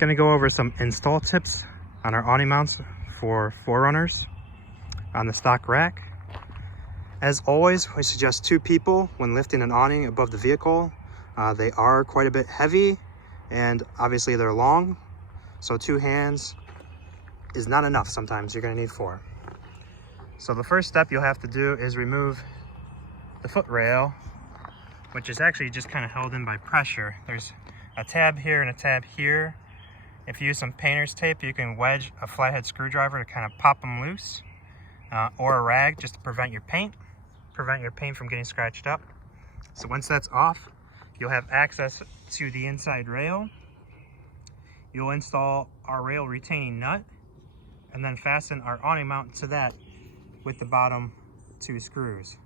Gonna go over some install tips on our awning mounts for 4Runners on the stock rack. As always, we suggest 2 people when lifting an awning above the vehicle. They are quite a bit heavy and obviously they're long, so 2 hands is not enough. Sometimes you're gonna need 4. So the first step you'll have to do is remove the foot rail, which is actually just kind of held in by pressure. There's a tab here and a tab here. If you use some painter's tape, you can wedge a flathead screwdriver to kind of pop them loose, or a rag just to prevent your paint from getting scratched up. So once that's off, you'll have access to the inside rail. You'll install our rail retaining nut and then fasten our awning mount to that with the bottom 2 screws.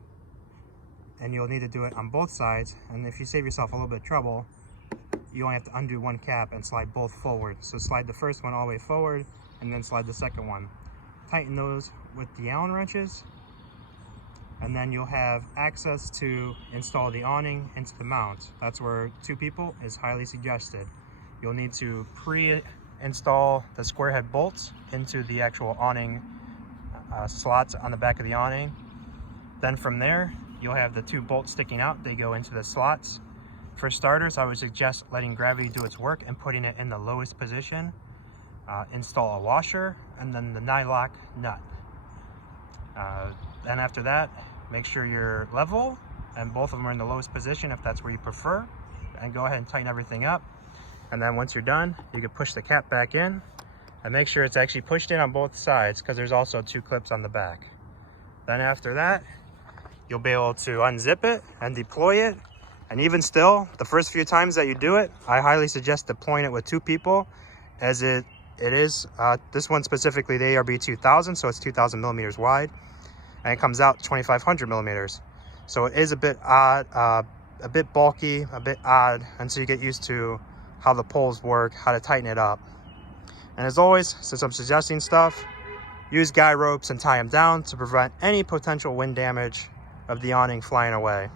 And you'll need to do it on both sides, and if you save yourself a little bit of trouble, you only have to undo 1 cap and slide both forward. So slide the first one all the way forward and then slide the second one. Tighten those with the Allen wrenches, and then you'll have access to install the awning into the mount. That's where 2 people is highly suggested. You'll need to pre-install the square head bolts into the actual awning slots on the back of the awning. Then from there, you'll have the 2 bolts sticking out. They go into the slots. For starters, I would suggest letting gravity do its work and putting it in the lowest position. Install a washer and then the nylock nut. Then after that, make sure you're level and both of them are in the lowest position if that's where you prefer, and go ahead and tighten everything up. And then once you're done, you can push the cap back in and make sure it's actually pushed in on both sides, because there's also 2 clips on the back. Then after that, you'll be able to unzip it and deploy it. And even still, the first few times that you do it, I highly suggest deploying it with 2 people, as it is, this one specifically, the ARB 2000, so it's 2000 millimeters wide, and it comes out 2500 millimeters. So it is a bit odd, a bit bulky, a bit odd, until you get used to how the poles work, how to tighten it up. And as always, since I'm suggesting stuff, use guy ropes and tie them down to prevent any potential wind damage of the awning flying away.